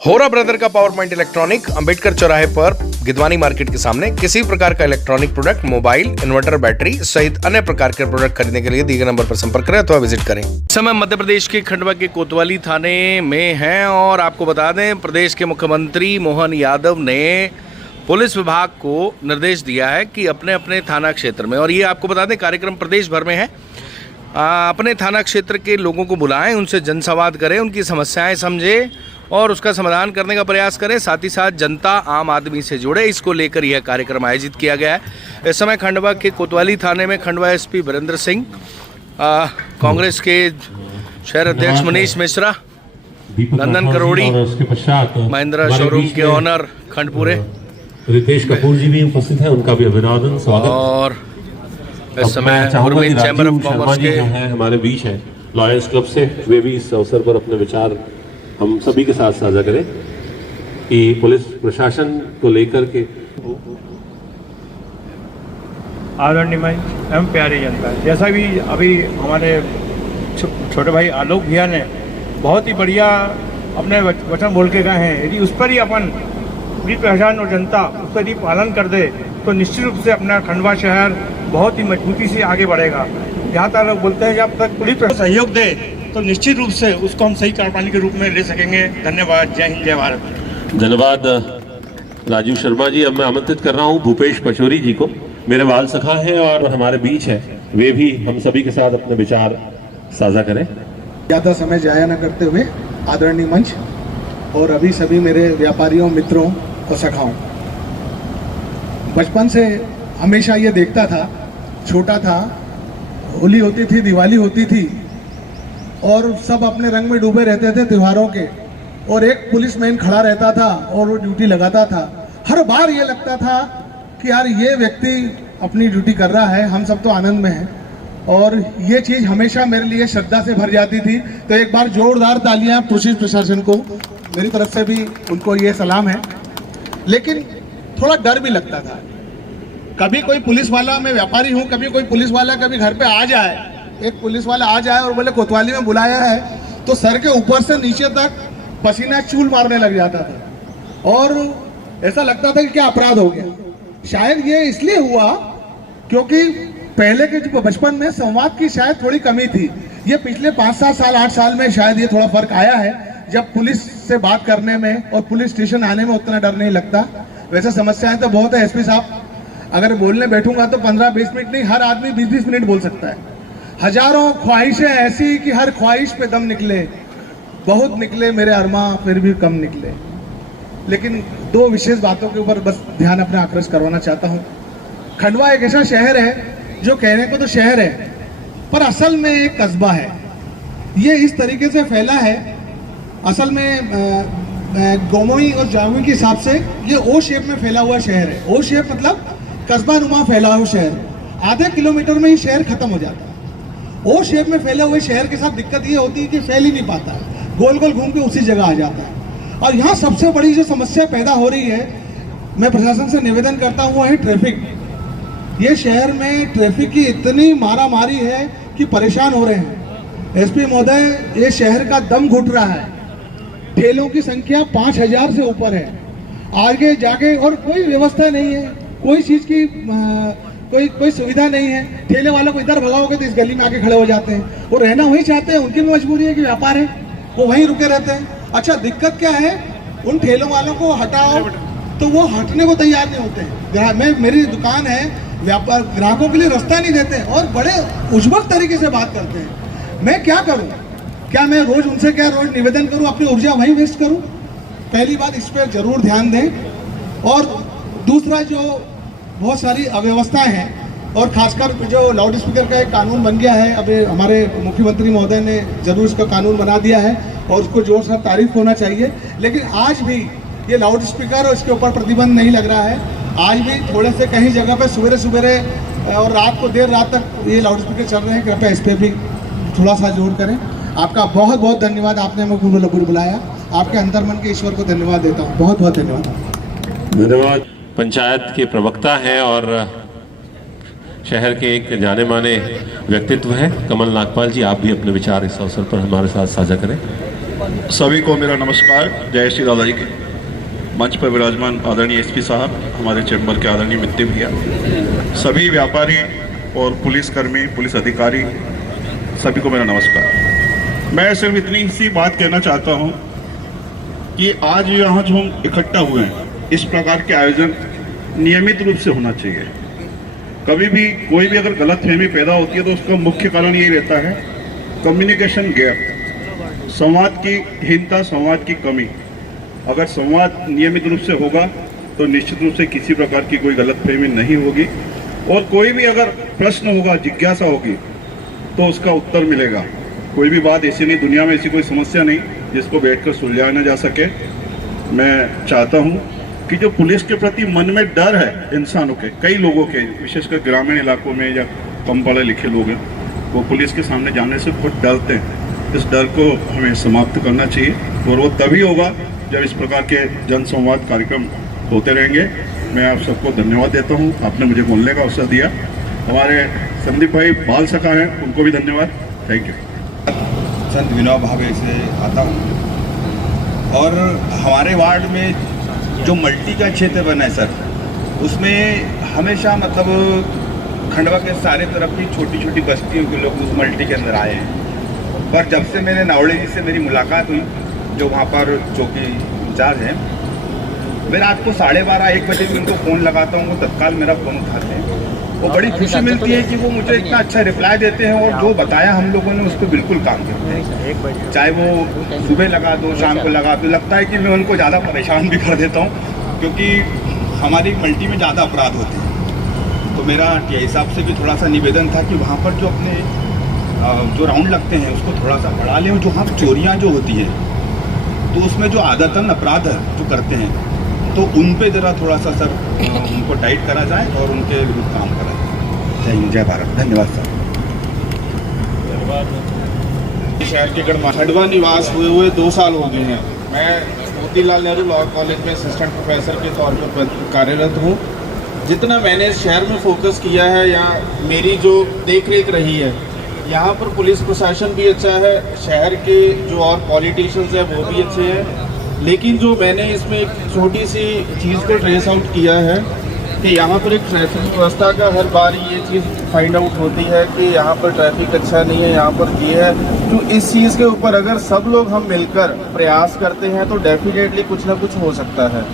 होरा ब्रदर का power point electronic Ambedkar चौराहे पर गिदवानी मार्केट के सामने किसी प्रकार का electronic product, mobile, inverter, battery सहित अन्य प्रकार के प्रोडक्ट खरीदने के लिए दिए गए नंबर पर संपर्क करें अथवा विजिट करें। इस समय मध्य प्रदेश के खंडवा के कोतवाली थाने में हैं और आपको बता दें, प्रदेश के मुख्यमंत्री मोहन यादव ने पुलिस विभाग को निर्देश दिया है कि अपने अपने थाना क्षेत्र में, और ये आपको बता दें कार्यक्रम प्रदेश भर में है, अपने थाना क्षेत्र के लोगों को बुलाएं, उनसे जनसंवाद करें, उनकी समस्याएं समझें और उसका समाधान करने का प्रयास करें। साथ ही साथ जनता आम आदमी से जुड़े, इसको लेकर यह कार्यक्रम आयोजित किया गया है। इस समय खंडवा के कोतवाली थाने में खंडवा एसपी वीरेंद्र सिंह, कांग्रेस के शहर अध्यक्ष मनीष मिश्रा, नंदन करोड़ी, महिंद्रा शोरूम के ऑनर खंडपुरे, रितेश कपूर जी भी उपस्थित है, उनका भी अभिवादन स्वागत। और इस समय चैम्बर ऑफ कॉमर्स के हमारे बीच है लॉयर्स क्लब से, वे भी इस अवसर पर अपने विचार हम सभी के साथ साझा करें कि पुलिस प्रशासन को लेकर के आदरणीय एवं प्यारी जनता, जैसा भी अभी हमारे छोटे भाई आलोक भैया ने बहुत ही बढ़िया अपने वचन बोल के गए हैं, यदि उस पर ही अपन पूरी प्रशासन और जनता उस पर ही पालन कर दे तो निश्चित रूप से अपना खंडवा शहर बहुत ही मजबूती से आगे बढ़ेगा। जहाँ तक लोग बोलते हैं जब तक पुलिस सहयोग दे तो निश्चित रूप से उसको हम सही कार्यप्रणाली के रूप में ले सकेंगे। धन्यवाद। जय हिंद, जय भारत। धन्यवाद राजीव शर्मा जी। अब मैं आमंत्रित कर रहा हूँ भूपेश पचौरी जी को, मेरे बाल सखा हैं और हमारे बीच है, वे भी हम सभी के साथ अपने विचार साझा करें। ज़्यादा समय जाया न करते हुए आदरणीय मंच और अभी सभी मेरे व्यापारियों, मित्रों और सखाओं, बचपन से हमेशा ये देखता था, छोटा था, होली होती थी, दिवाली होती थी और सब अपने रंग में डूबे रहते थे त्योहारों के, और एक पुलिसमैन खड़ा रहता था और वो ड्यूटी लगाता था। हर बार ये लगता था कि यार ये व्यक्ति अपनी ड्यूटी कर रहा है, हम सब तो आनंद में हैं, और ये चीज़ हमेशा मेरे लिए श्रद्धा से भर जाती थी। तो एक बार जोरदार तालियां पुलिस प्रशासन को, मेरी तरफ से भी उनको ये सलाम है। लेकिन थोड़ा डर भी लगता था, कभी कोई पुलिस वाला, मैं व्यापारी हूँ, कभी कोई पुलिस वाला कभी घर पे आ जाए, एक पुलिस वाला आ जाए और बोले कोतवाली में बुलाया है, तो सर के ऊपर से नीचे तक पसीना चूल मारने लग जाता था और ऐसा लगता था कि क्या अपराध हो गया। शायद ये इसलिए हुआ क्योंकि पहले के जो बचपन में संवाद की शायद थोड़ी कमी थी। ये पिछले 5-7 साल 8 साल में शायद ये थोड़ा फर्क आया है, जब पुलिस से बात करने में और पुलिस स्टेशन आने में उतना डर नहीं लगता। वैसे समस्याएं तो बहुत है एसपी साहब, अगर बोलने बैठूंगा तो 15-20 मिनट नहीं, हर आदमी 20-20 मिनट बोल सकता है। हजारों ख्वाहिशें ऐसी कि हर ख्वाहिश पे दम निकले, बहुत निकले मेरे अरमा, फिर भी कम निकले। लेकिन 2 विशेष बातों के ऊपर बस ध्यान अपना आकर्षित करवाना चाहता हूँ। खंडवा एक ऐसा शहर है जो कहने को तो शहर है पर असल में एक कस्बा है। ये इस तरीके से फैला है, असल में गोमोई और जामुई के हिसाब से ये ओ शेप में फैला हुआ शहर है। ओ शेप मतलब कस्बा नुमा फैला हुआ शहर, आधे किलोमीटर में ही शहर खत्म हो जाता है। ओ शेप में फैले हुए शहर के साथ दिक्कत ये होती है कि फैल ही नहीं पाता है, गोल गोल घूम के उसी जगह आ जाता है। और यहाँ सबसे बड़ी जो समस्या पैदा हो रही है, मैं प्रशासन से निवेदन करता हूँ, वो है ट्रैफिक। ये शहर में ट्रैफिक की इतनी मारामारी है कि परेशान हो रहे हैं। एसपी महोदय, ये शहर का दम घुट रहा है, ठेलों की संख्या 5000 से ऊपर है, आगे जाके और कोई व्यवस्था नहीं है, कोई चीज़ की कोई सुविधा नहीं है। ठेले वालों को इधर भगाओगे तो इस गली में आके खड़े हो जाते हैं, वो रहना वहीं चाहते हैं, उनकी भी मजबूरी है कि व्यापार है, वो वहीं रुके रहते हैं। अच्छा, दिक्कत क्या है, उन ठेलों वालों को हटाओ तो वो हटने को तैयार नहीं होते हैं। मेरी दुकान है, व्यापार ग्राहकों के लिए रास्ता नहीं देते और बड़े उज्जवल तरीके से बात करते हैं। मैं क्या करूँ, क्या मैं रोज उनसे क्या रोज निवेदन करूँ, अपनी ऊर्जा वहीं वेस्ट करूँ? पहली बात, इस पर जरूर ध्यान दें। और दूसरा, जो बहुत सारी अव्यवस्थाएं हैं और खासकर जो लाउड स्पीकर का एक कानून बन गया है, अभी हमारे मुख्यमंत्री महोदय ने जरूर इसका कानून बना दिया है और उसको जोर से तारीफ होना चाहिए। लेकिन आज भी ये लाउड स्पीकर और इसके ऊपर प्रतिबंध नहीं लग रहा है। आज भी थोड़े से कहीं जगह पे सवेरे सवेरे और रात को देर रात तक ये लाउड स्पीकर चल रहे हैं। कृपया इस पर भी थोड़ा सा जोर करें। आपका बहुत बहुत धन्यवाद, आपने हमें बुलाया। आपके अंतर्मन के ईश्वर को धन्यवाद देता हूँ, बहुत बहुत धन्यवाद। धन्यवाद। पंचायत के प्रवक्ता हैं और शहर के एक जाने माने व्यक्तित्व हैं कमल नागपाल जी, आप भी अपने विचार इस अवसर पर हमारे साथ साझा करें। सभी को मेरा नमस्कार। जय श्री राधा जी की। मंच पर विराजमान आदरणीय एसपी साहब, हमारे चैम्बर के आदरणीय मित्ती भैया, सभी व्यापारी और पुलिसकर्मी, पुलिस अधिकारी, सभी को मेरा नमस्कार। मैं सिर्फ इतनी सी बात कहना चाहता हूं कि आज यहाँ जो हम इकट्ठा हुए हैं, इस प्रकार के आयोजन नियमित रूप से होना चाहिए। कभी भी कोई भी अगर गलतफहमी पैदा होती है तो उसका मुख्य कारण यही रहता है कम्युनिकेशन गैप, संवाद की हीनता, संवाद की कमी। अगर संवाद नियमित रूप से होगा तो निश्चित रूप से किसी प्रकार की कोई गलतफहमी नहीं होगी, और कोई भी अगर प्रश्न होगा, जिज्ञासा होगी, तो उसका उत्तर मिलेगा। कोई भी बात ऐसी नहीं, दुनिया में ऐसी कोई समस्या नहीं जिसको बैठकर सुलझाया ना जा सके। मैं चाहता हूं कि जो पुलिस के प्रति मन में डर है इंसानों के, कई लोगों के, विशेषकर ग्रामीण इलाकों में या कम पढ़े लिखे लोग हैं, वो पुलिस के सामने जाने से बहुत डरते हैं। इस डर को हमें समाप्त करना चाहिए, और वो तभी होगा जब इस प्रकार के जन संवाद कार्यक्रम होते रहेंगे। मैं आप सबको धन्यवाद देता हूं, आपने मुझे बोलने का अवसर दिया। हमारे संदीप भाई बाल सखा हैं, उनको भी धन्यवाद। Thank you. संत विनोबा भावे से आता हूँ, और हमारे वार्ड में जो मल्टी का क्षेत्र बना है सर, उसमें हमेशा मतलब खंडवा के सारे तरफ की छोटी छोटी बस्तियों के लोग उस मल्टी के अंदर आए हैं। पर जब से मेरे नावड़े जी से मेरी मुलाकात हुई, जो वहाँ पर चौकी इंचार्ज हैं, मैं रात को 12:30-1 बजे भी उनको फ़ोन लगाता हूँ, वो तत्काल मेरा फ़ोन उठाते हैं। वो बड़ी खुशी मिलती है कि वो मुझे इतना अच्छा रिप्लाई देते हैं, और जो बताया हम लोगों ने उस पर बिल्कुल काम करते हैं। चाहे वो सुबह लगा दो, शाम को लगा दो, लगता है कि मैं उनको ज़्यादा परेशान भी कर देता हूँ, क्योंकि हमारी मल्टी में ज़्यादा अपराध होते हैं। तो मेरा के हिसाब से भी थोड़ा सा निवेदन था कि वहाँ पर जो अपने जो राउंड लगते हैं उसको थोड़ा सा बढ़ा लें, और जो वहाँ चोरियाँ जो होती हैं तो उसमें जो आदतन अपराध जो करते हैं, तो उन पे ज़रा थोड़ा सा सर उनको टाइट करा जाए और उनके विरुद्ध काम करा जाए। जय हिंद, जय भारत। धन्यवाद सर। शहर के खंडवा निवास हुए 2 साल हो गए हैं। मैं मोतीलाल नेहरू लॉ कॉलेज में असिस्टेंट प्रोफेसर के तौर पर कार्यरत हूँ। जितना मैंने शहर में फोकस किया है, या मेरी जो देख रेख रही है, यहाँ पर पुलिस प्रशासन भी अच्छा है, शहर के जो और पॉलिटिशियंस हैं वो भी अच्छे हैं। लेकिन जो मैंने इसमें एक छोटी सी चीज़ को ट्रेस आउट किया है कि यहाँ पर एक ट्रैफिक व्यवस्था का हर बार ये चीज़ फाइंड आउट होती है कि यहाँ पर ट्रैफिक अच्छा नहीं है, यहाँ पर ये है। तो इस चीज़ के ऊपर अगर सब लोग हम मिलकर प्रयास करते हैं तो डेफिनेटली कुछ ना कुछ हो सकता है।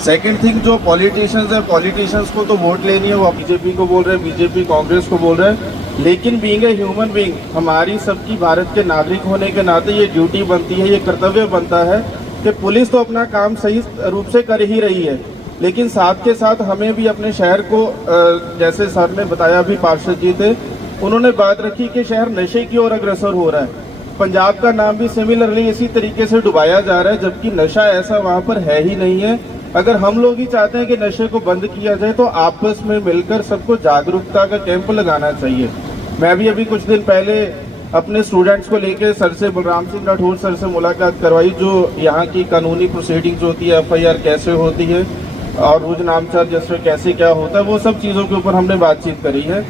सेकंड थिंग, जो पॉलिटिशियंस हैं, पॉलिटिशियंस को तो वोट लेनी है, वो बीजेपी को बोल रहे हैं, बीजेपी कांग्रेस को बोल रहे हैं, लेकिन बीइंग ए ह्यूमन बीइंग, हमारी सबकी भारत के नागरिक होने के नाते ये ड्यूटी बनती है, ये कर्तव्य बनता है कि पुलिस तो अपना काम सही रूप से कर ही रही है, लेकिन साथ के साथ हमें भी अपने शहर को, जैसे सर ने बताया, भी पार्षद जी थे, उन्होंने बात रखी कि शहर नशे की ओर अग्रसर हो रहा है। पंजाब का नाम भी सिमिलरली इसी तरीके से डुबाया जा रहा है, जबकि नशा ऐसा वहाँ पर है ही नहीं है। अगर हम लोग ही चाहते हैं कि नशे को बंद किया जाए तो आपस में मिलकर सबको जागरूकता का कैंप लगाना चाहिए। मैं भी अभी कुछ दिन पहले अपने स्टूडेंट्स को लेकर सर से, बलराम सिंह राठौर सर से मुलाकात करवाई, जो यहाँ की कानूनी प्रोसीडिंग्स होती है, FIR कैसे होती है और रोज नामचार जैसे कैसे क्या होता है, वो सब चीज़ों के ऊपर हमने बातचीत करी है।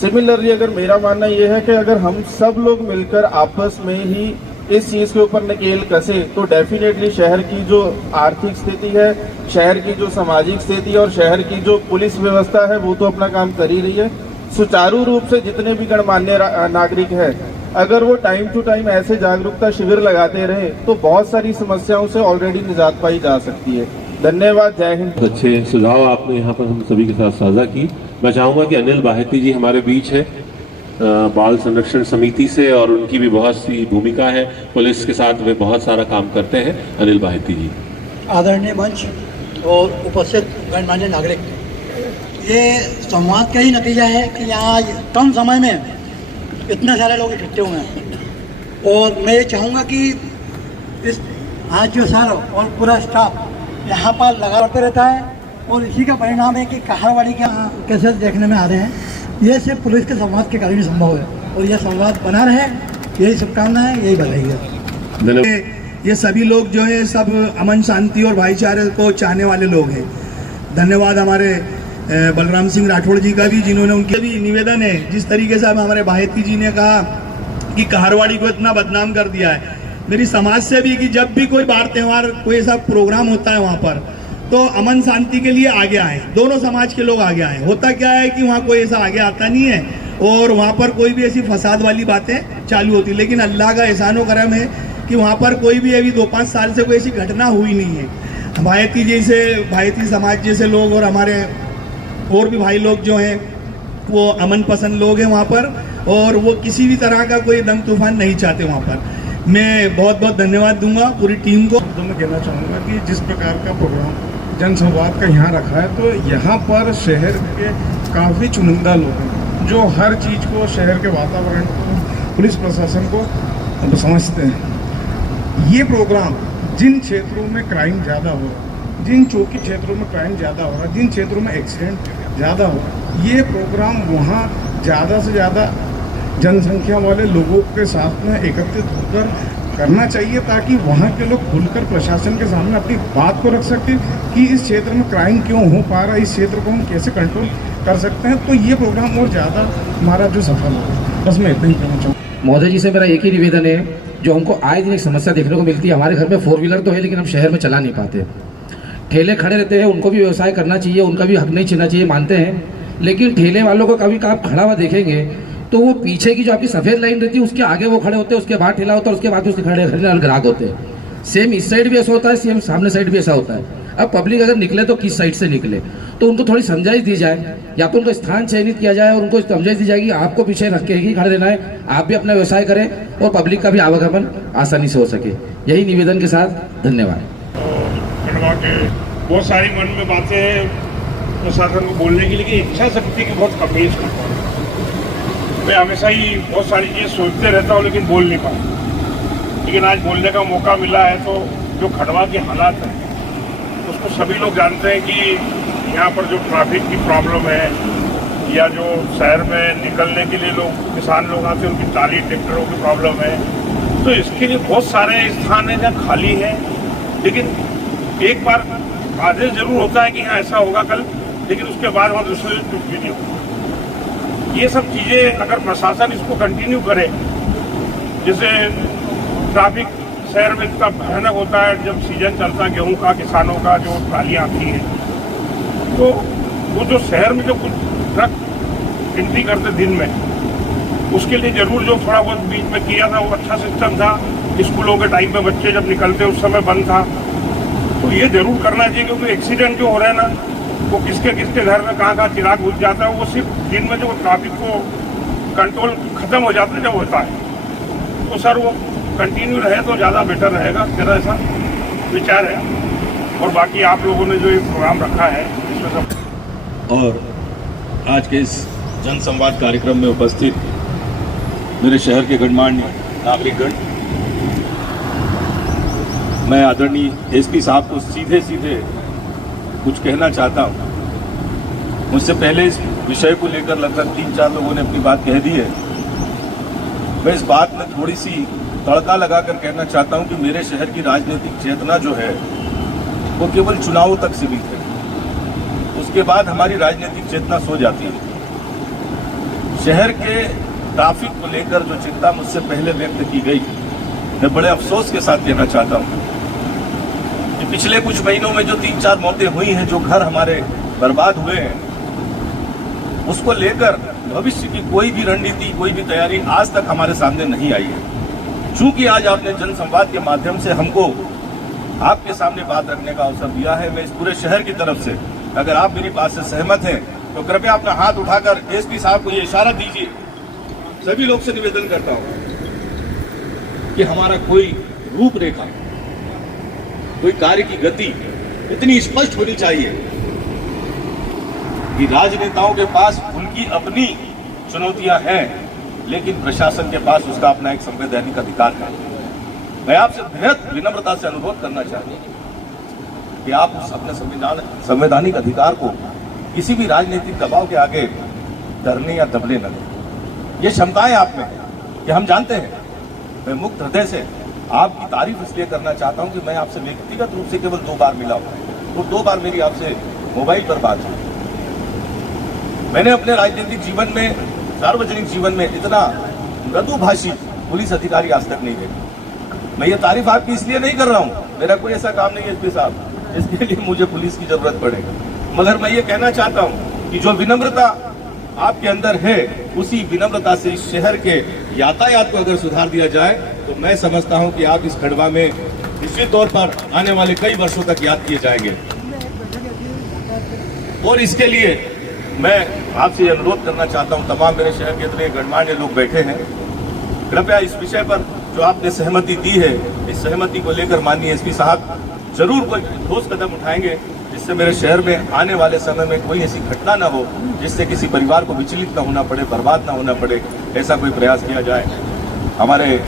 सिमिलरली अगर मेरा मानना ये है कि अगर हम सब लोग मिलकर आपस में ही इस चीज़ के ऊपर नकेल कसे तो डेफिनेटली शहर की जो आर्थिक स्थिति है, शहर की जो सामाजिक स्थिति है और शहर की जो पुलिस व्यवस्था है वो तो अपना काम कर ही रही है। सुचारू रूप से जितने भी गणमान्य नागरिक हैं, अगर वो टाइम टू टाइम ऐसे जागरूकता शिविर लगाते रहे तो बहुत सारी समस्याओं से ऑलरेडी निजात पाई जा सकती है। धन्यवाद। जय हिंद। अच्छे सुझाव आपने यहाँ पर हम सभी के साथ साझा की। मैं चाहूँगा कि अनिल बाहेती जी हमारे बीच है, बाल संरक्षण समिति से, और उनकी भी बहुत सी भूमिका है, पुलिस के साथ वे बहुत सारा काम करते हैं। अनिल बाहेती जी। आदरणीय मंच और उपस्थित गणमान्य नागरिक, ये संवाद का ही नतीजा है कि यहाँ कम समय में इतने सारे लोग इकट्ठे हुए हैं। और मैं ये चाहूँगा कि इस आज जो सर और पूरा स्टाफ यहाँ पर लगा रहते रहता है, और इसी का परिणाम है कि कहारवाड़ी के कैसे देखने में आ रहे हैं, ये सिर्फ पुलिस के संवाद के कारण ही संभव है, और यह संवाद बना रहे, यही शुभकामनाएं, यही बधाई है। ये सभी लोग जो है सब अमन शांति और भाईचारे को चाहने वाले लोग हैं। धन्यवाद हमारे बलराम सिंह राठौड़ जी का भी, जिन्होंने, उनके भी निवेदन है, जिस तरीके से हमारे बाहेती जी ने कहा कि कहारवाड़ी को इतना बदनाम कर दिया है, मेरी समाज से भी कि जब भी कोई बार त्यौहार कोई ऐसा प्रोग्राम होता है वहाँ पर तो अमन शांति के लिए आगे आए, दोनों समाज के लोग आगे आए। होता क्या है कि वहाँ कोई ऐसा आगे आता नहीं है और वहाँ पर कोई भी ऐसी फसाद वाली बातें चालू होती, लेकिन अल्लाह का एहसान व करम है कि वहाँ पर कोई भी अभी 2-5 साल से कोई ऐसी घटना हुई नहीं है। भाईती समाज जैसे लोग और हमारे और भी भाई लोग जो हैं वो अमन पसंद लोग हैं वहाँ पर, और वो किसी भी तरह का कोई दंग तूफान नहीं चाहते वहाँ पर। मैं बहुत बहुत धन्यवाद दूंगा पूरी टीम को। तो मैं कहना चाहूँगा कि जिस प्रकार का प्रोग्राम जनसंवाद का यहाँ रखा है, तो यहाँ पर शहर के काफ़ी चुनिंदा लोग हैं जो हर चीज़ को, शहर के वातावरण को, पुलिस प्रशासन को समझते हैं। ये प्रोग्राम जिन क्षेत्रों में क्राइम ज़्यादा हो रहा है, जिन चौकी क्षेत्रों में क्राइम ज़्यादा हो रहा है, जिन क्षेत्रों में एक्सीडेंट ज़्यादा हो रहा है, ये प्रोग्राम वहाँ ज़्यादा से ज़्यादा जनसंख्या वाले लोगों के साथ में एकत्रित होकर करना चाहिए, ताकि वहाँ के लोग खुलकर प्रशासन के सामने अपनी बात को रख सकते कि इस क्षेत्र में क्राइम क्यों हो पा रहा है, इस क्षेत्र को हम कैसे कंट्रोल कर सकते हैं। तो ये प्रोग्राम और ज़्यादा हमारा जो सफल हो, बस मैं इतना ही कहना चाहूँ। महोदय जी से मेरा एक ही निवेदन है, जो हमको आए दिन एक समस्या देखने को मिलती है। हमारे घर में 4 व्हीलर तो है, लेकिन हम शहर में चला नहीं पाते। ठेले खड़े रहते हैं, उनको भी व्यवसाय करना चाहिए, उनका भी हक नहीं छीनना चाहिए, मानते हैं। लेकिन ठेले वालों को कभी आप खड़ा हुआ देखेंगे तो वो पीछे की जो आपकी सफ़ेद लाइन रहती है उसके आगे वो खड़े होते हैं, उसके बाद ठेला होता है, उसके बाद उसके खड़े ग्राहक होते हैं। सेम इस साइड भी ऐसा होता है, सेम सामने साइड भी ऐसा होता है। अब पब्लिक अगर निकले तो किस साइड से निकले, तो उनको थोड़ी समझाइश दी जाए, या तो उनको स्थान चयनित किया जाए और उनको समझाइश दी जाएगी आपको पीछे रख के ही खड़े रहना है, आप भी अपना व्यवसाय करें और पब्लिक का भी आवागमन आसानी से हो सके। यही निवेदन के साथ धन्यवाद। बहुत सारी मन में बातें हैं प्रशासन को बोलने की, लेकिन इच्छा शक्ति की बहुत कमी है। मैं हमेशा ही बहुत सारी चीज़ें सोचते रहता हूँ लेकिन बोल नहीं पाता, लेकिन आज बोलने का मौका मिला है। तो जो खंडवा के हालात हैं उसको सभी लोग जानते हैं कि यहाँ पर जो ट्रैफिक की प्रॉब्लम है, या जो शहर में निकलने के लिए लोग, किसान लोग आते हैं, उनकी टाली ट्रैक्टरों की प्रॉब्लम है। तो इसके लिए बहुत सारे स्थान हैं जहाँ खाली है, लेकिन एक बार आदेश जरूर होता है कि हाँ ऐसा होगा कल, लेकिन उसके बाद वहाँ दूसरे दिन कुछ भी नहीं होगा। ये सब चीज़ें अगर प्रशासन इसको कंटिन्यू करे, जैसे ट्रैफिक शहर में इतना भयानक होता है जब सीजन चलता है गेहूं का, किसानों का, जो ट्रालियाँ आती हैं, तो वो जो शहर में जो कुछ ट्रक एंट्री करते दिन में, उसके लिए जरूर जो थोड़ा बहुत बीच में किया था वो अच्छा सिस्टम था। स्कूलों के टाइम में बच्चे जब निकलते उस समय बंद था, तो ये जरूर करना चाहिए, क्योंकि एक्सीडेंट जो हो रहे हैं ना, वो किसके किसके घर में कहाँ चिराग बुझ जाता है, वो सिर्फ दिन में जो ट्रैफिक को कंट्रोल खत्म हो जाता है जब होता है। तो सर वो कंटिन्यू रहे तो ज़्यादा बेटर रहेगा, मेरा ऐसा विचार है। और बाकी आप लोगों ने जो ये प्रोग्राम रखा है इसमें सब, और आज के इस जनसंवाद कार्यक्रम में उपस्थित मेरे शहर के गणमान्य नागरिकगण, मैं आदरणीय एसपी साहब को सीधे सीधे कुछ कहना चाहता हूँ। मुझसे पहले इस विषय को लेकर लगभग 3-4 लोगों ने अपनी बात कह दी है। मैं इस बात में थोड़ी सी तड़का लगाकर कहना चाहता हूँ कि मेरे शहर की राजनीतिक चेतना जो है वो केवल चुनावों तक सीमित है, उसके बाद हमारी राजनीतिक चेतना सो जाती है। शहर के ट्रैफिक को लेकर जो चिंता मुझसे पहले व्यक्त की गई, मैं बड़े अफसोस के साथ कहना चाहता हूँ कि पिछले कुछ महीनों में जो 3-4 मौतें हुई हैं, जो घर हमारे बर्बाद हुए हैं, उसको लेकर भविष्य की कोई भी रणनीति, कोई भी तैयारी आज तक हमारे सामने नहीं आई है। चूंकि आज आपने जनसंवाद के माध्यम से हमको आपके सामने बात रखने का अवसर दिया है, मैं इस पूरे शहर की तरफ से, अगर आप मेरी बात से सहमत हैं तो कृपया अपना हाथ उठाकर एसपी साहब को ये इशारा दीजिए। सभी लोग से निवेदन करता हूं कि हमारा कोई रूपरेखा, कोई कार्य की गति इतनी स्पष्ट होनी चाहिए कि राजनेताओं के पास उनकी अपनी चुनौतियां हैं, लेकिन प्रशासन के पास उसका अपना एक संवैधानिक अधिकार है। मैं आपसे बेहद विनम्रता से अनुरोध करना चाहता हूं कि आप उस अपने संवैधानिक अधिकार को किसी भी राजनीतिक दबाव के आगे डरने या दबने न दें। ये क्षमताएं आप में है, ये हम जानते हैं। मैं मुक्त हृदय से आपकी तारीफ इसलिए करना चाहता हूं कि मैं आपसे व्यक्तिगत रूप से केवल 2 बार मिला हूं, और 2 बार मेरी आपसे मोबाइल पर बात हुई। मैंने अपने राजनीतिक जीवन में, सार्वजनिक जीवन में इतना मृदुभाषी पुलिस अधिकारी आज तक नहीं देखा। मैं ये तारीफ आपकी इसलिए नहीं कर रहा हूँ, मेरा कोई ऐसा काम नहीं है एसपी साहब इसके लिए मुझे पुलिस की जरूरत पड़ेगा, मगर मैं ये कहना चाहता हूँ कि जो विनम्रता आपके अंदर है, उसी विनम्रता से इस शहर के यातायात को अगर सुधार दिया जाए तो मैं समझता हूँ कि आप इस खंडवा में निश्चित तौर पर आने वाले कई वर्षों तक याद किए जाएंगे। और इसके लिए मैं आपसे अनुरोध करना चाहता हूं, तमाम मेरे शहर के इतने गणमान्य लोग बैठे हैं, कृपया इस विषय पर जो आपने सहमति दी है, इस सहमति को लेकर माननीय एसपी साहब जरूर कोई ठोस कदम उठाएंगे, जिससे मेरे शहर में आने वाले समय में कोई ऐसी घटना ना हो जिससे किसी परिवार को विचलित ना होना पड़े, बर्बाद ना होना पड़े, ऐसा कोई प्रयास किया जाए। हमारे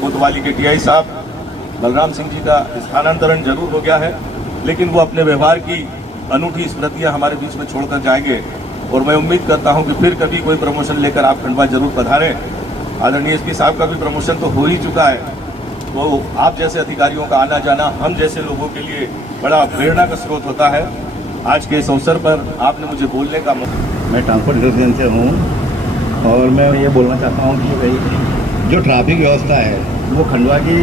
कोतवाली के टीआई साहब बलराम सिंह जी का स्थानांतरण जरूर हो गया है, लेकिन वो अपने व्यवहार की अनूठी स्मृतियां हमारे बीच में छोड़कर जाएंगे और मैं उम्मीद करता हूं कि फिर कभी कोई प्रमोशन लेकर आप खंडवा जरूर पधारें। आदरणीय एसपी साहब का भी प्रमोशन तो हो ही चुका है, तो आप जैसे अधिकारियों का आना जाना हम जैसे लोगों के लिए बड़ा प्रेरणा का स्रोत होता है। आज के इस अवसर पर आपने मुझे बोलने का मौका। मैं ट्रांसपोर्ट डिवीजन से हूँ और मैं ये बोलना चाहता हूँ कि भाई जो ट्रैफिक व्यवस्था है वो खंडवा की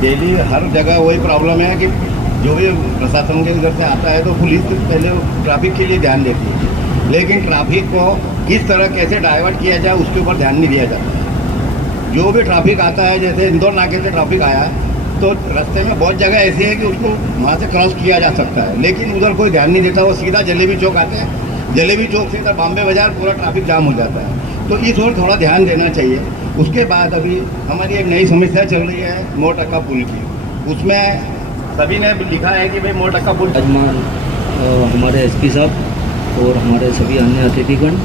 डेली हर जगह वही प्रॉब्लम है कि जो भी प्रशासन के इधर से आता है तो पुलिस पहले ट्रैफिक के लिए ध्यान देती है, लेकिन ट्रैफिक को किस तरह कैसे डाइवर्ट किया जाए उसके ऊपर ध्यान नहीं दिया जाता। जो भी ट्रैफिक आता है, जैसे इंदौर नाके से ट्रैफिक आया तो रास्ते में बहुत जगह ऐसी है कि उसको वहाँ से क्रॉस किया जा सकता है, लेकिन उधर कोई ध्यान नहीं देता। वो सीधा जलेबी चौक आते हैं, जलेबी चौक से इधर बॉम्बे बाजार पूरा ट्रैफिक जाम हो जाता है, तो इस ओर थोड़ा ध्यान देना चाहिए। उसके बाद अभी हमारी एक नई समस्या चल रही है मोरटक्का पुल की, उसमें सभी ने लिखा है कि भाई मोरटक्का पुल। हमारे एसपी साहब और हमारे सभी अन्य अतिथिगण,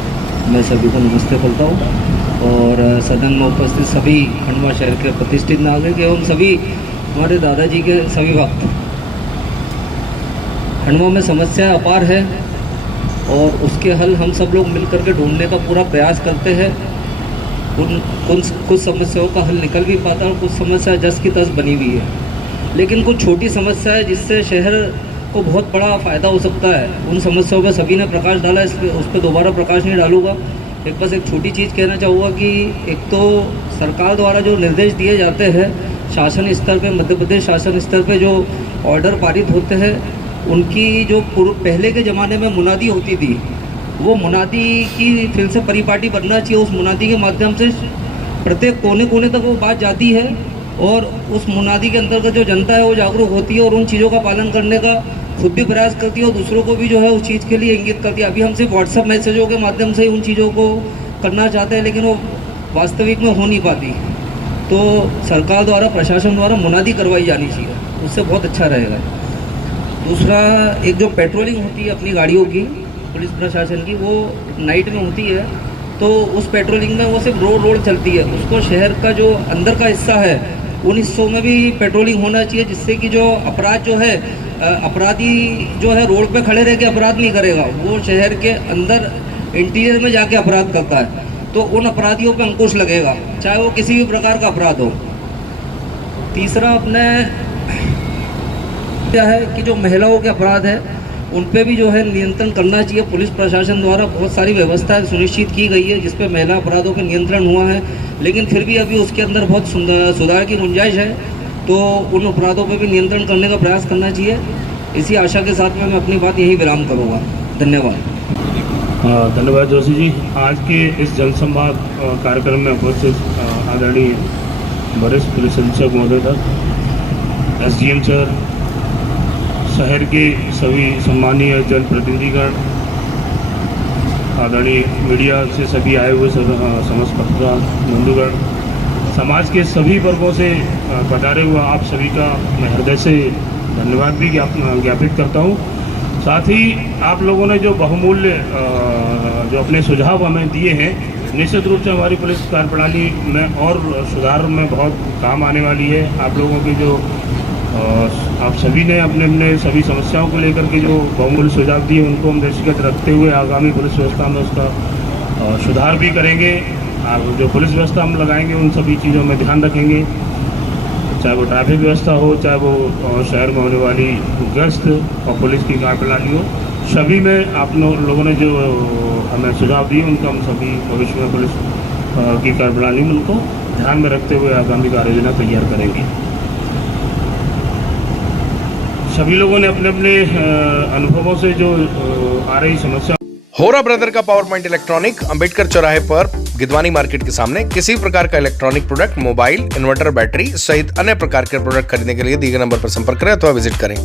मैं सभी को नमस्ते करता हूँ और सदन में उपस्थित सभी खंडवा शहर के प्रतिष्ठित नागरिक एवं सभी हमारे दादाजी के सभी भक्त। खंडवा में समस्या अपार है और उसके हल हम सब लोग मिलकर के ढूंढने का पूरा प्रयास करते हैं। कुछ समस्याओं का हल निकल भी पाता है और कुछ समस्या जस की तस बनी हुई है, लेकिन कुछ छोटी समस्या है जिससे शहर को बहुत बड़ा फ़ायदा हो सकता है। उन समस्याओं पर सभी ने प्रकाश डाला, उस पर दोबारा प्रकाश नहीं डालूंगा। बस एक छोटी चीज़ कहना चाहूँगा कि एक तो सरकार द्वारा जो निर्देश दिए जाते हैं शासन स्तर पे, मध्य प्रदेश शासन स्तर पे जो ऑर्डर पारित होते हैं, उनकी जो पहले के ज़माने में मुनादी होती थी, वो मुनादी की फिर से परिपाटी बनना चाहिए। उस मुनादी के माध्यम से प्रत्येक कोने कोने तक वो बात जाती है और उस मुनादी के अंतर्गत जो जनता है वो जागरूक होती है और उन चीज़ों का पालन करने का खुद भी प्रयास करती है और दूसरों को भी जो है उस चीज़ के लिए इंगित करती है। अभी हम सिर्फ व्हाट्सएप मैसेजों के माध्यम से ही उन चीज़ों को करना चाहते हैं, लेकिन वो वास्तविक में हो नहीं पाती। तो सरकार द्वारा, प्रशासन द्वारा मुनादी करवाई जानी चाहिए, उससे बहुत अच्छा रहेगा। दूसरा, एक जो पेट्रोलिंग होती है अपनी गाड़ियों की, पुलिस प्रशासन की, वो नाइट में होती है, तो उस पेट्रोलिंग में वो सिर्फ रोड चलती है। उसको शहर का जो अंदर का हिस्सा है उन हिस्सों में भी पेट्रोलिंग होना चाहिए, जिससे कि जो अपराध जो है, अपराधी जो है रोड पे खड़े रह के अपराध नहीं करेगा, वो शहर के अंदर इंटीरियर में जाके अपराध करता है, तो उन अपराधियों पे अंकुश लगेगा, चाहे वो किसी भी प्रकार का अपराध हो। तीसरा अपने क्या है कि जो महिलाओं के अपराध है उन पे भी जो है नियंत्रण करना चाहिए। पुलिस प्रशासन द्वारा बहुत सारी व्यवस्थाएं सुनिश्चित की गई है जिस पे महिला अपराधों पे नियंत्रण हुआ है, लेकिन फिर भी अभी उसके अंदर बहुत सुधार की गुंजाइश है, तो उन अपराधों पे भी नियंत्रण करने का प्रयास करना चाहिए। इसी आशा के साथ में मैं अपनी बात यही विराम करूँगा। धन्यवाद। धन्यवाद जोशी जी। आज के इस जनसंवाद कार्यक्रम में उपस्थित आदरणीय वरिष्ठ पुलिस अधीक्षक महोदय तक, एसडीएम सर, शहर के सभी सम्मानीय जनप्रतिनिधिगण, आदरणीय मीडिया से सभी आए हुए समस्त पत्रकार बंधुगण, समाज के सभी वर्गों से पधारे हुए आप सभी का मैं हृदय से धन्यवाद भी ज्ञापित करता हूँ। साथ ही आप लोगों ने जो बहुमूल्य जो अपने सुझाव हमें दिए हैं, निश्चित रूप से हमारी पुलिस कार्यप्रणाली में और सुधार में बहुत काम आने वाली है। आप लोगों की जो आप सभी ने अपने अपने सभी समस्याओं को लेकर के जो बहुमूल्य सुझाव दिए, उनको हम दृष्टिगत रखते हुए आगामी पुलिस व्यवस्था में उसका सुधार भी करेंगे। जो पुलिस व्यवस्था हम लगाएंगे उन सभी चीज़ों में ध्यान रखेंगे, चाहे वो ट्रैफिक व्यवस्था हो, चाहे वो शहर में होने वाली गश्त और पुलिस की कार्यप्रणाली हो, सभी में आप लोगों ने जो हमें सुझाव दिए उनका हम सभी भविष्य में पुलिस की कार्यप्रणाली में उनको ध्यान में रखते हुए आगामी कार्य योजना तैयार करेंगे। सभी लोगों ने अपने अपने अनुभवों से जो आ रही समस्या होरा ब्रदर का पावर पॉइंट इलेक्ट्रॉनिक अंबेडकर चौराहे पर गिदवानी मार्केट के सामने किसी प्रकार का electronic product, mobile, inverter, battery सहित अन्य प्रकार के प्रोडक्ट खरीदने के लिए दिए गए नंबर पर संपर्क करें अथवा विजिट करें।